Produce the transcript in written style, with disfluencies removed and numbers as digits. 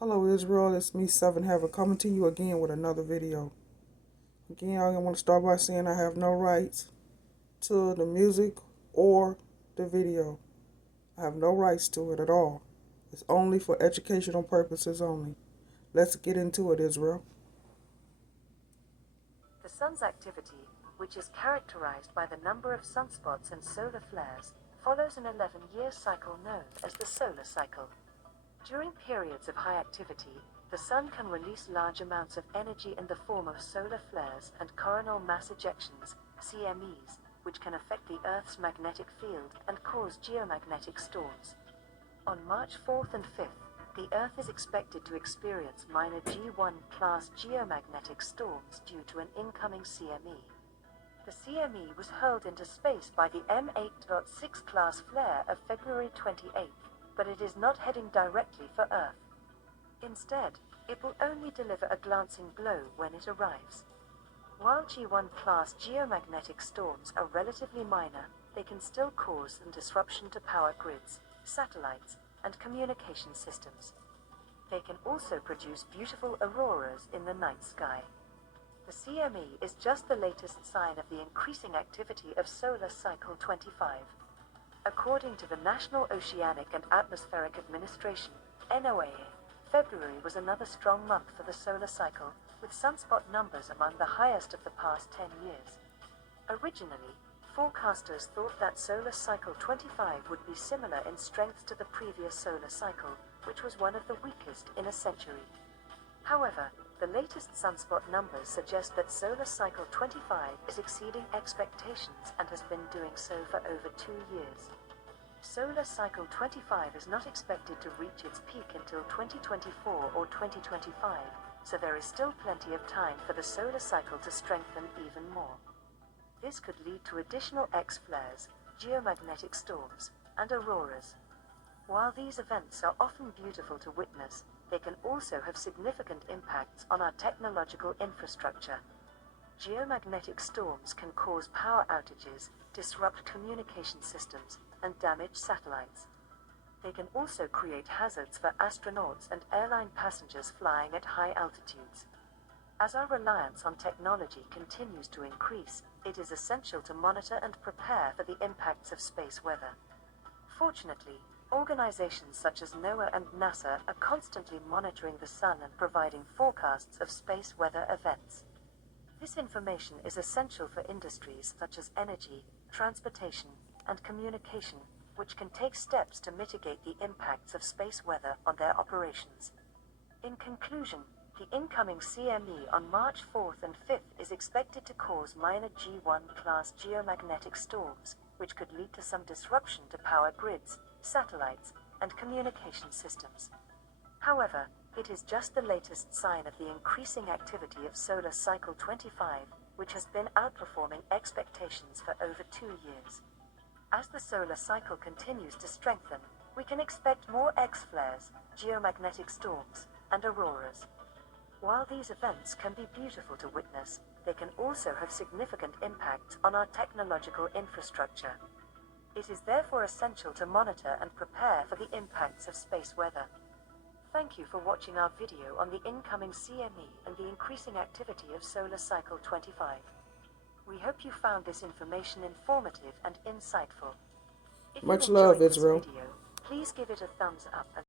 Hello Israel, it's me Seven Heaven coming to you again with another video. Again, I want to start by saying I have no rights to the music or the video. I have no rights to it at all. It's only for educational purposes only. Let's get into it, Israel. The Sun's activity, which is characterized by the number of sunspots and solar flares, follows an 11-year cycle known as the solar cycle. During periods of high activity, the Sun can release large amounts of energy in the form of solar flares and coronal mass ejections, CMEs, which can affect the Earth's magnetic field and cause geomagnetic storms. On March 4th and 5th, the Earth is expected to experience minor G1 class geomagnetic storms due to an incoming CME. The CME was hurled into space by the M8.6 class flare of February 28th, but it is not heading directly for Earth. Instead, it will only deliver a glancing blow when it arrives. While G1 class geomagnetic storms are relatively minor, they can still cause some disruption to power grids, satellites, and communication systems. They can also produce beautiful auroras in the night sky. The CME is just the latest sign of the increasing activity of solar cycle 25. According to the National Oceanic and Atmospheric Administration, NOAA, February was another strong month for the solar cycle, with sunspot numbers among the highest of the past 10 years. Originally, forecasters thought that solar cycle 25 would be similar in strength to the previous solar cycle, which was one of the weakest in a century. However, the latest sunspot numbers suggest that solar cycle 25 is exceeding expectations and has been doing so for over 2 years. Solar cycle 25 is not expected to reach its peak until 2024 or 2025, so there is still plenty of time for the solar cycle to strengthen even more. This could lead to additional X-flares, geomagnetic storms, and auroras. While these events are often beautiful to witness, they can also have significant impacts on our technological infrastructure. Geomagnetic storms can cause power outages, disrupt communication systems, and damage satellites. They can also create hazards for astronauts and airline passengers flying at high altitudes. As our reliance on technology continues to increase, it is essential to monitor and prepare for the impacts of space weather. Fortunately, organizations such as NOAA and NASA are constantly monitoring the Sun and providing forecasts of space weather events. This information is essential for industries such as energy, transportation, and communication, which can take steps to mitigate the impacts of space weather on their operations. In conclusion, the incoming CME on March 4th and 5th is expected to cause minor G1 class geomagnetic storms, which could lead to some disruption to power grids, satellites, and communication systems. However, it is just the latest sign of the increasing activity of solar cycle 25, which has been outperforming expectations for over 2 years. As the solar cycle continues to strengthen, we can expect more X-flares, geomagnetic storms, and auroras. While these events can be beautiful to witness, they can also have significant impacts on our technological infrastructure. It is therefore essential to monitor and prepare for the impacts of space weather. Thank you for watching our video on the incoming CME and the increasing activity of solar cycle 25. We hope you found this information informative and insightful. If you Much love, enjoyed this Israel. video, please give it a thumbs up and